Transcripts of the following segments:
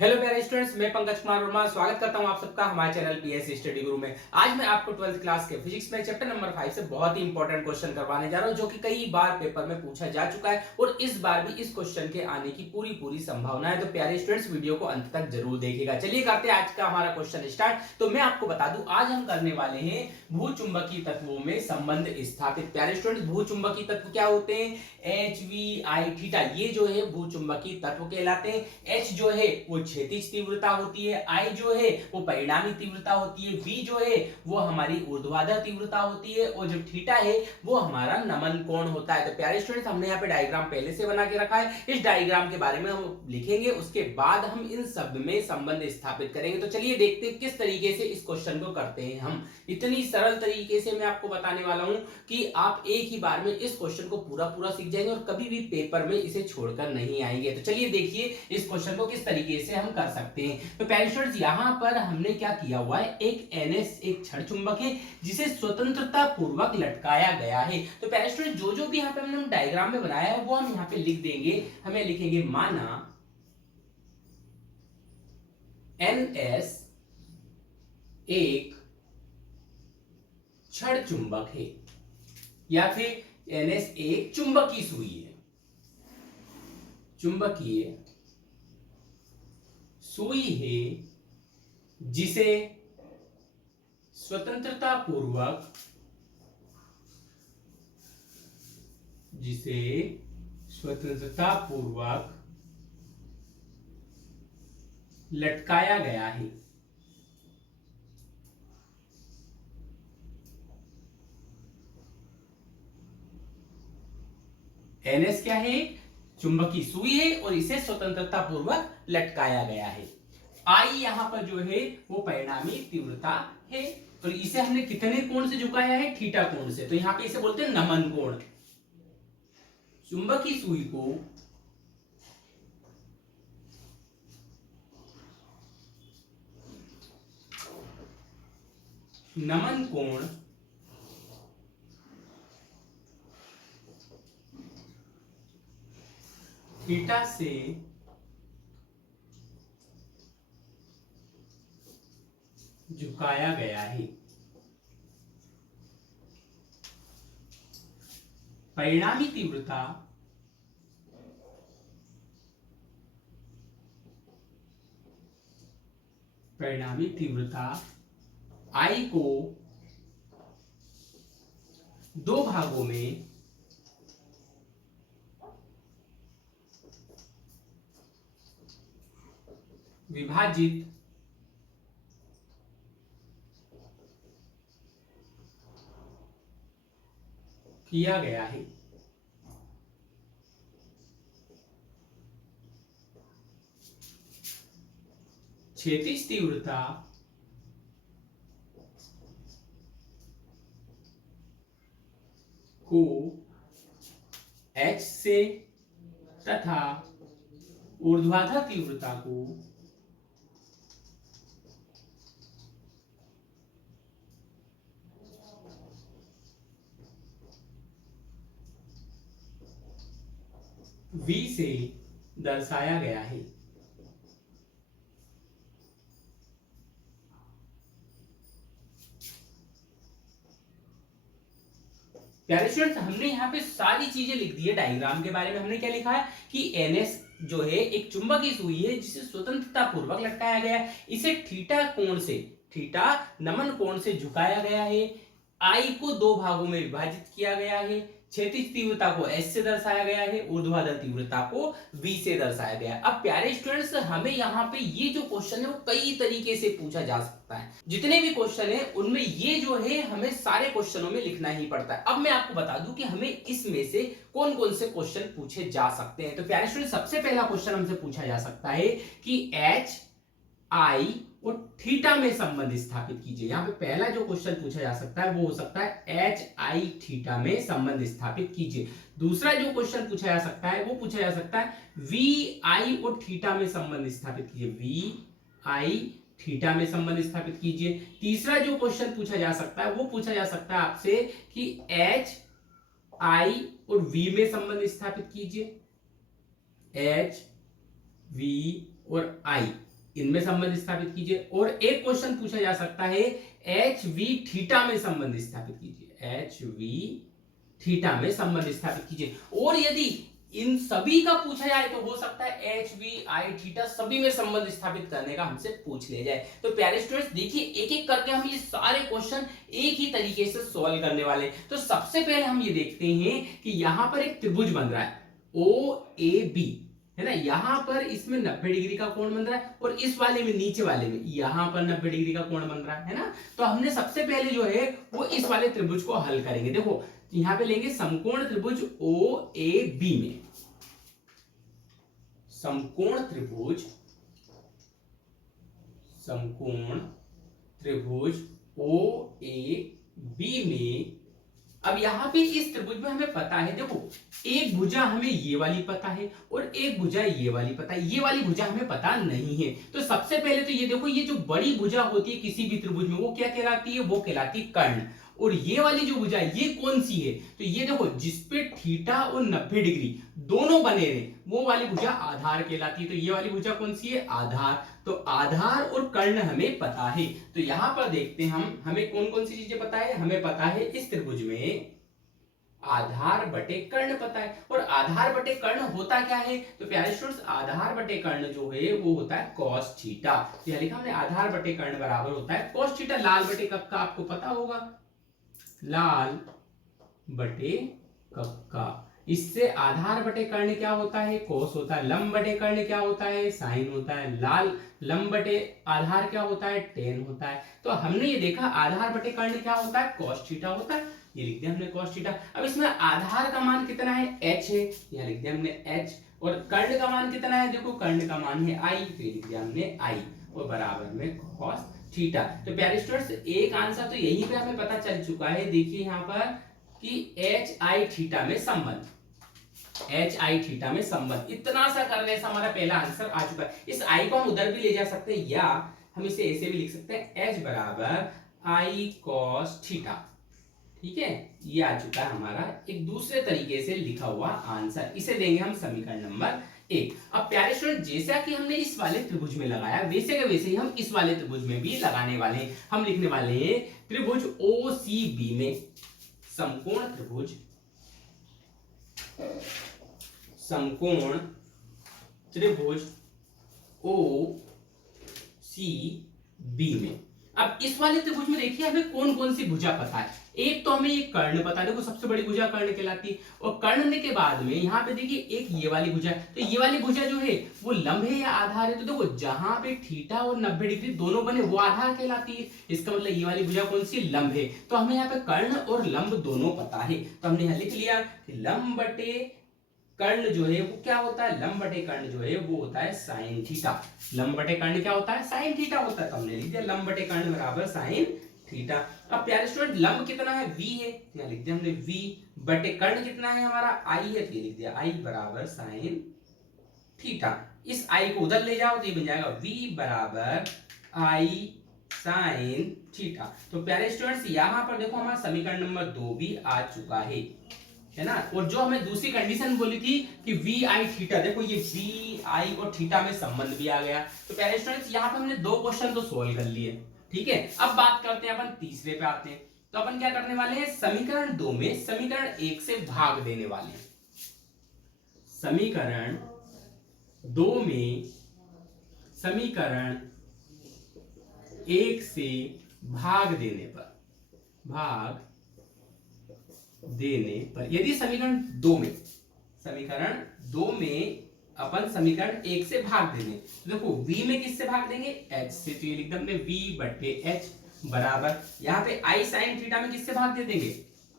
Hello प्यारे students, मैं पंकज कुमार वर्मा स्वागत करता हूं आप सबका हमारे चैनल पीएस स्टडी गुरु में। आज मैं आपको 12th क्लास के फिजिक्स में चैप्टर नंबर 5 से बहुत ही इंपॉर्टेंट क्वेश्चन करवाने जा रहा हूं, जो कि कई बार पेपर में पूछा जा चुका है और इस बार भी इस क्वेश्चन के आने की पूरी संभावना है। तो प्यारे स्टूडेंट्स, वीडियो को अंत तक जरूर देखिएगा। चलिए करते हैं आज का हमारा क्वेश्चन स्टार्ट। तो मैं आपको बता दूं, आज हम करने वाले हैं भूचुंबकीय तत्वों में संबंध स्थापित। प्यारे स्टूडेंट्स, भूचुंबकीय तत्व क्या होते हैं? एच वी आई थीटा, ये जो है भूचुंबकीय तत्व कहलाते हैं। एच जो है वो क्षैतिज तीव्रता होती है, आई जो है वो परिणामी तीव्रता होती है, वी जो है वो हमारी ऊर्ध्वाधर तीव्रता होती है और जो थीटा है वो हमारा नमन कोण होता है। तो प्यारे स्टूडेंट्स, हमने यहाँ पे डायग्राम पहले से बना के रखा है। इस डायग्राम के बारे में हम लिखेंगे, उसके बाद हम इन शब्द में संबंध स्थापित करेंगे। तो चलिए देखते हैं किस तरीके से इस क्वेश्चन को करते हैं हम। इतनी सरल तरीके से मैं आपको बताने वाला हूं कि आप एक ही बार में इस क्वेश्चन को पूरा सीख जाएंगे और कभी भी पेपर में इसे छोड़कर नहीं आएंगे। तो चलिए देखिए इस क्वेश्चन को किस तरीके से हम कर सकते हैं। तो पहले स्टूडेंट्स, यहां पर हमने क्या किया हुआ है, एक एनएस एक क्षण चुंबक है जिसे स्वतंत्रता पूर्वक लटकाया गया है। तो पहले स्टूडेंट, जो जो भी यहां पे हमने डायग्राम में बनाया है वो हम यहां पे लिख देंगे। हमें लिखेंगे माना एनएस एक क्षण चुंबक है या फिर एनएस एक चुंबकीय सुई है, चुंबकीय सुई है जिसे स्वतंत्रता पूर्वक लटकाया गया है। एनएस क्या है? चुंबकीय सुई है और इसे स्वतंत्रता पूर्वक लटकाया गया है। आई यहां पर जो है वो परिणामी तीव्रता है और इसे हमने कितने कोण से झुकाया है? थीटा कोण से। तो यहां पे इसे बोलते हैं नमन कोण। चुंबकीय सुई को नमन कोण थीटा से झुकाया गया है। परिणामी तीव्रता आई को दो भागों में विभाजित किया गया है। क्षैतिज तीव्रता को H से तथा ऊर्ध्वाधर तीव्रता को V से दर्शाया गया है। प्यारे स्टूडेंट्स, हमने यहाँ पे सारी चीजें लिख दी है। डायग्राम के बारे में हमने क्या लिखा है कि एनएस जो है एक चुंबकीय सुई है जिसे स्वतंत्रता पूर्वक लटकाया गया है। इसे थीटा कोण से, थीटा नमन कोण से झुकाया गया है। आई को दो भागों में विभाजित किया गया है। क्षैतिज तीव्रता को एस से दर्शाया गया है, ऊर्ध्वाधर तीव्रता को वी से दर्शाया गया है। अब प्यारे स्टूडेंट्स, हमें यहाँ पे ये जो क्वेश्चन है वो कई तरीके से पूछा जा सकता है। जितने भी क्वेश्चन है उनमें ये जो है हमें सारे क्वेश्चनों में लिखना ही पड़ता है। अब मैं आपको बता दूं कि हमें इसमें से कौन कौन से क्वेश्चन पूछे जा सकते हैं। तो प्यारे स्टूडेंट, सबसे पहला क्वेश्चन हमसे पूछा जा सकता है कि एच आई और थीटा में संबंध स्थापित कीजिए। यहां पे पहला जो क्वेश्चन पूछा जा सकता है वो हो सकता है एच आई थीटा में संबंध स्थापित कीजिए। दूसरा जो क्वेश्चन पूछा जा सकता है वो पूछा जा सकता है वी आई और थीटा में संबंध स्थापित कीजिए। वी आई थीटा में संबंध स्थापित कीजिए। तीसरा जो क्वेश्चन पूछा जा सकता है वो पूछा जा सकता है आपसे कि एच आई और वी में संबंध स्थापित कीजिए। एच वी और I, इनमें संबंध स्थापित कीजिए। और एक क्वेश्चन पूछा जा सकता है एच वी थीटा में संबंध स्थापित कीजिए, एच वी थीटा में संबंध स्थापित कीजिए। और यदि इन सभी का पूछा जाए तो हो सकता है एच वी आई थीटा सभी में संबंध स्थापित करने का हमसे पूछ लिया जाए। तो प्यारे स्टूडेंट्स देखिए, एक एक करके हम ये सारे क्वेश्चन एक ही तरीके से सॉल्व करने वाले हैं। तो सबसे पहले हम ये देखते हैं कि यहां पर एक त्रिभुज बन रहा है ओ ए बी, है ना। यहां पर इसमें 90 डिग्री का कोण बन रहा है और इस वाले में, नीचे वाले में यहां पर 90 डिग्री का कोण बन रहा है ना। तो हमने सबसे पहले जो है वो इस वाले त्रिभुज को हल करेंगे। देखो यहां पे लेंगे समकोण त्रिभुज ओ ए बी में, समकोण त्रिभुज ओ ए बी में। अब यहां पे इस त्रिभुज में हमें पता है, देखो एक भुजा हमें ये वाली पता है और एक भुजा ये वाली पता है, ये वाली भुजा हमें पता नहीं है। तो सबसे पहले तो ये देखो, ये जो बड़ी भुजा होती है किसी भी त्रिभुज में वो क्या कहलाती है, वो कहलाती है कर्ण। और ये वाली जो भुजा है ये कौन सी है, तो ये देखो जिसपे थीटा और 90 डिग्री दोनों बने रहे वो वाली भुजा आधार कहलाती है। तो ये वाली भुजा कौन सी है, आधार। तो आधार और कर्ण हमें पता है। तो यहां पर देखते हैं हम, हमें कौन कौन सी चीजें पता है। हमें पता है इस त्रिभुज में आधार बटे कर्ण पता है। और आधार बटे कर्ण होता क्या है, तो प्यारे स्टूडेंट्स आधार बटे कर्ण जो है वो होता है cos थीटा। यह लिखा हमने, आधार बटे कर्ण बराबर होता है cos थीटा। लाल बटे कब का आपको पता होगा, लाल बटे कब का। इससे आधार बटे कर्ण क्या होता है, कोस होता है। लंब बटे कर्ण क्या होता है, साइन होता है। लाल लंब बटे आधार क्या होता है, टेन होता है। तो हमने ये देखा आधार बटे कर्ण क्या होता है, cos थीटा होता है। ये लिख दिया हमने cos थीटा। अब इसमें आधार का मान कितना है, h है, यहाँ लिख दिया हमने h। और कर्ण का मान कितना है, देखो कर्ण का मान है i, तो लिख दिया हमने i और बराबर में cos थीटा। तो प्यारे स्टूडेंट्स एक आंसर तो यहीं पे हमें पता चल चुका है। देखिए यहाँ पर कि एच आई थीटा में संबंध, एच आई थीटा में संबंध, इतना सा करने से हमारा पहला आंसर आ चुका है। इस आई को हम उधर भी ले जा सकते हैं या हम इसे ऐसे भी लिख सकते हैं, एच बराबर आई कॉस थीटा। ठीक है, ये आ चुका है हमारा एक दूसरे तरीके से लिखा हुआ आंसर। इसे देंगे हम समीकरण नंबर 1। अब प्यारे स्टूडेंट जैसा कि हमने इस वाले त्रिभुज में लगाया वैसे के वैसे ही हम इस वाले त्रिभुज में भी लगाने वाले हैं। हम लिखने वाले हैं त्रिभुज ओ सी बी में, समकोण त्रिभुज, समकोण त्रिभुज ओ सी बी में। अब इस वाले त्रिभुज में देखिए हमें कौन कौन सी भुजा पता है। एक तो हमें ये कर्ण पता है, देखो सबसे बड़ी भुजा कर्ण कहलाती है। और कर्ण के बाद में यहाँ पे देखिए एक ये वाली भुजा, तो ये वाली भुजा जो है वो लंब है या आधार है, तो देखो जहां पे थीटा और 90 डिग्री दोनों बने वो आधार कहलाती है। इसका मतलब ये वाली भुजा कौन सी, लंब है। तो हमें यहाँ पे कर्ण और लंब दोनों पता है। तो हमने यहाँ लिख लिया कि लंब बटे कर्ण जो है वो क्या होता है, लंब बटे कर्ण जो है वो होता है साइन थीटा। लंब बटे कर्ण क्या होता है, साइन थीटा होता है। तो हमने लिख दिया लंब बटे कर्ण बराबर साइन थीटा। अब प्यारे स्टूडेंट लंब कितना है, v है, यहाँ लिख दिया हमने v बटे कर्ण कितना है हमारा i है, तो लिख दिया i बराबर साइन थीटा। इस i को उधर ले जाओ तो ये बन जाएगा v बराबर i साइन थीटा। तो प्यारे स्टूडेंट्स यहाँ पर देखो हमारा समीकरण नंबर 2 भी आ चुका है ना। और जो हमें दूसरी कंडीशन बोली थी कि वी आई थीटा, देखो ये वी आई और थीटा में संबंध भी आ गया। तो प्यारे स्टूडेंट्स यहाँ पे हमने 2 क्वेश्चन तो सोल्व कर लिए। ठीक है, अब बात करते हैं अपन तीसरे पे आते हैं। तो अपन क्या करने वाले हैं, समीकरण 2 में समीकरण 1 से भाग देने वाले हैं। समीकरण 2 में समीकरण 1 से भाग देने पर, यदि समीकरण 2 में अपन समीकरण 1 से भाग देंगे, तो देखो v में किससे भाग देंगे, h से। तो ये लिख देंगे v बटे h बराबर, यहाँ पे i साइन थीटा में किससे भाग दे देंगे,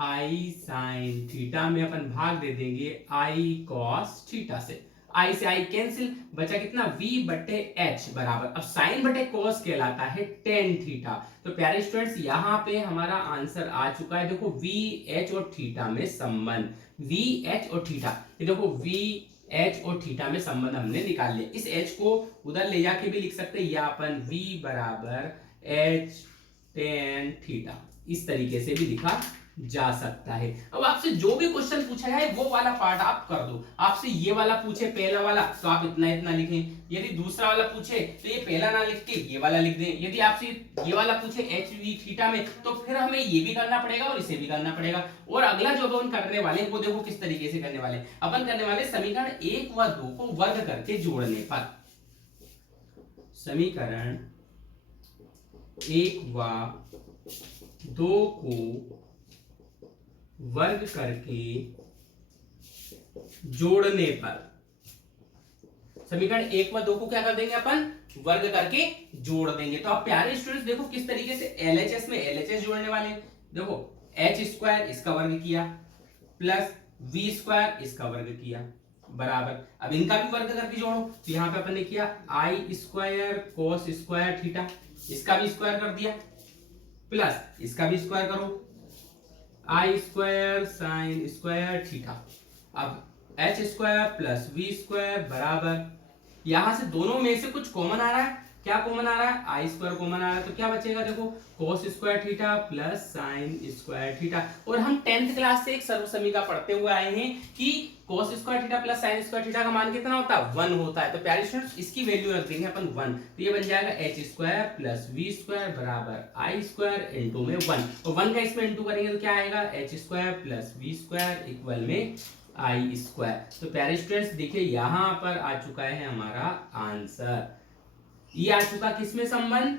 i साइन थीटा में अपन भाग दे देंगे i कॉस थीटा से। i से i कैंसिल, बचा कितना v बटे h बराबर, अब साइन बटे कॉस कहलाता है टेन थीटा। तो प्यारे स्टूडेंट्स यहाँ पे हमारा आंसर आ चुका है। देखो v h और थीटा में संबंध, v h और थीटा, ये देखो v h और थीटा में संबंध हमने निकाल लिया। इस h को उधर ले जाके भी लिख सकते हैं, या अपन v बराबर h टेन थीटा इस तरीके से भी लिखा जा सकता है। अब आपसे जो भी क्वेश्चन पूछा जाए वो वाला पार्ट आप कर दो। आपसे ये वाला पूछे पहला वाला तो आप इतना इतना लिखें, यदि दूसरा वाला पूछे तो ये पहला ना लिख के ये वाला लिख दें, यदि आपसे ये वाला पूछे एच वी थीटा में तो फिर हमें ये भी करना पड़ेगा और इसे भी करना पड़ेगा। और अगला जो अपन करने वाले हैं वो देखो किस तरीके से करने वाले हैं। अपन करने वाले समीकरण 1 व 2 को वर्ग करके जोड़ने पर, समीकरण 1 व 2 को वर्ग करके जोड़ने पर, समीकरण 1 व 2 को क्या कर देंगे अपन, वर्ग करके जोड़ देंगे। तो आप प्यारे स्टूडेंट्स देखो किस तरीके से एलएचएस में एलएचएस जोड़ने वाले। देखो एच स्क्वायर इसका वर्ग किया प्लस वी स्क्वायर इसका वर्ग किया बराबर, अब इनका भी वर्ग करके जोड़ो। तो यहां पे अपन ने किया आई स्क्वायर कोस स्क्वायर थीटा, इसका भी स्क्वायर कर दिया प्लस इसका भी स्क्वायर करो I square sine square theta. अब H square plus V square बराबर, यहां से दोनों में से कुछ कॉमन आ रहा है, क्या कॉमन आ रहा है, आई स्क्वायर कॉमन आ रहा है, तो क्या बचेगा, देखो cos square theta plus sign square theta. और हम 10th क्लास से एक सर्व समीकरण पढ़ते हुए आए हैं कि cos square theta plus sign square theta का मान कितना होता है, 1 होता है। तो प्यारे स्टूडेंट्स इसकी वैल्यू रख देंगे अपन 1, तो ये बन जाएगा H square plus V square बराबर आई स्क्वायर इंटू में 1, और 1 का इसमें इंटू करेंगे तो क्या आएगा, H square plus V square equal में आई स्क्वायर। तो प्यारे स्टूडेंट्स देखिए यहां पर आ चुका है हमारा आंसर, ये आ चुका किसमें संबंध,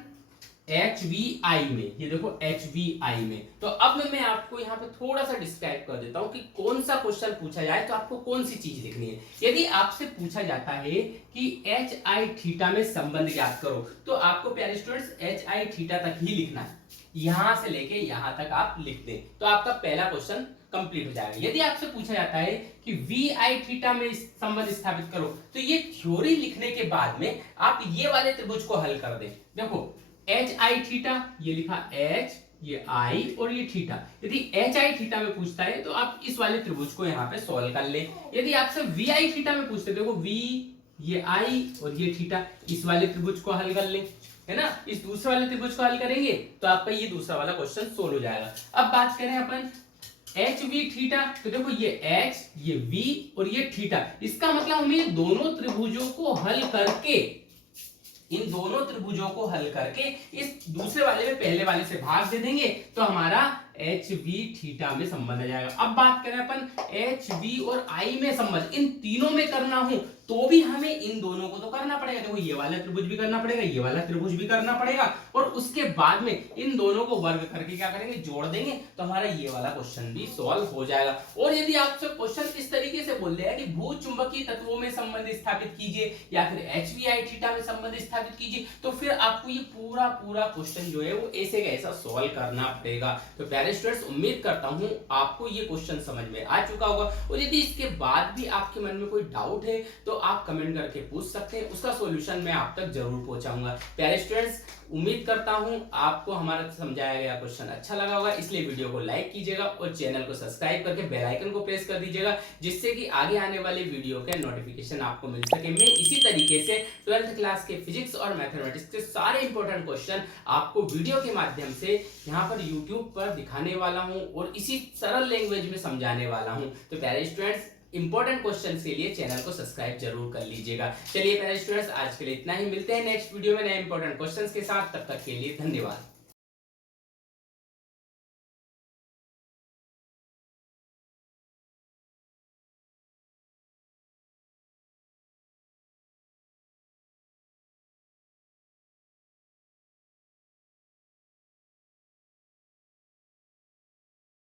एच वी आई में। ये देखो एच वी आई में। तो अब मैं आपको यहाँ पे थोड़ा सा डिस्क्राइब कर देता हूँ कि कौन सा क्वेश्चन पूछा जाए तो आपको कौन सी चीज लिखनी है। यदि आपसे पूछा जाता है कि एच आई थीटा में संबंध ज्ञात करो, तो आपको प्यारे स्टूडेंट्स एच आई थीटा तक ही लिखना है, यहां से लेके यहां तक आप लिख दें तो आपका पहला क्वेश्चन कंप्लीट हो जाएगा। यदि आपसे पूछा जाता है कि वी आई थीटा में संबंध स्थापित करो, तो ये थ्योरी लिखने के बाद में आप ये वाले त्रिभुज को हल कर दें। देखो एच आई थीटा, ये लिखा एच, ये आई और ये थीटा। यदि एच आई थीटा में पूछता है तो आप इस वाले त्रिभुज को यहाँ पे सॉल्व कर ले। यदि आपसे वी आई थीटा में पूछते, देखो वी, ये आई और ये थीटा, इस वाले त्रिभुज को हल कर ले, है ना। इस दूसरे वाले त्रिभुज को हल करेंगे तो आपका ये दूसरा वाला क्वेश्चन सोल्व हो जाएगा। अब बात करें अपन एच वी थीटा, तो देखो ये एच, ये वी और ये थीटा, इसका मतलब हमें दोनों त्रिभुजों को हल करके, इन दोनों त्रिभुजों को हल करके इस दूसरे वाले में पहले वाले से भाग दे देंगे तो हमारा एच वी थीटा में संबंध आ जाएगा। अब बात करें अपन एच वी और आई में संबंध, इन तीनों में करना हो तो भी हमें इन दोनों को तो करना पड़ेगा। देखो ये वाला त्रिभुज भी करना पड़ेगा, ये वाला त्रिभुज भी करना पड़ेगा, और उसके बाद में इन दोनों को वर्ग करके क्या करेंगे, जोड़ देंगे तो हमारा ये वाला क्वेश्चन भी सॉल्व हो जाएगा। और यदि आपसे क्वेश्चन इस तरीके से बोल दिया कि भू चुंबकीय तत्वों में संबंध स्थापित कीजिए या फिर एच वी आई थीटा में संबंध स्थापित कीजिए, तो फिर आपको ये पूरा क्वेश्चन जो है वो ऐसे का ऐसा सॉल्व करना पड़ेगा। तो प्यारे स्टूडेंट्स उम्मीद करता हूं आपको ये क्वेश्चन समझ में आ चुका होगा, और यदि इसके बाद भी आपके मन में कोई डाउट है तो आप कमेंट करके पूछ सकते हैं, उसका सॉल्यूशन मैं आप तक जरूर पहुंचाऊंगा। प्यारे स्टूडेंट्स उम्मीद करता हूं आपको हमारा समझाया गया क्वेश्चन अच्छा लगा होगा, इसलिए वीडियो को लाइक कीजिएगा और चैनल को सब्सक्राइब करके बेल आइकन को प्रेस कर दीजिएगा, जिससे कि आगे आने वाले वीडियो के नोटिफिकेशन आपको मिल सके। मैं इसी तरीके से 12th क्लास के फिजिक्स और मैथमेटिक्स के सारे इंपॉर्टेंट क्वेश्चन आपको वीडियो के माध्यम से यहाँ पर यूट्यूब पर दिखाने वाला हूँ और इसी सरल लैंग्वेज में समझाने वाला हूँ। तो प्यारे स्टूडेंट्स इंपॉर्टेंट क्वेश्चंस के लिए चैनल को सब्सक्राइब जरूर कर लीजिएगा। चलिए प्यारे स्टूडेंट्स आज के लिए इतना ही, मिलते हैं नेक्स्ट वीडियो में नए इंपॉर्टेंट क्वेश्चंस के साथ, तब तक के लिए धन्यवाद।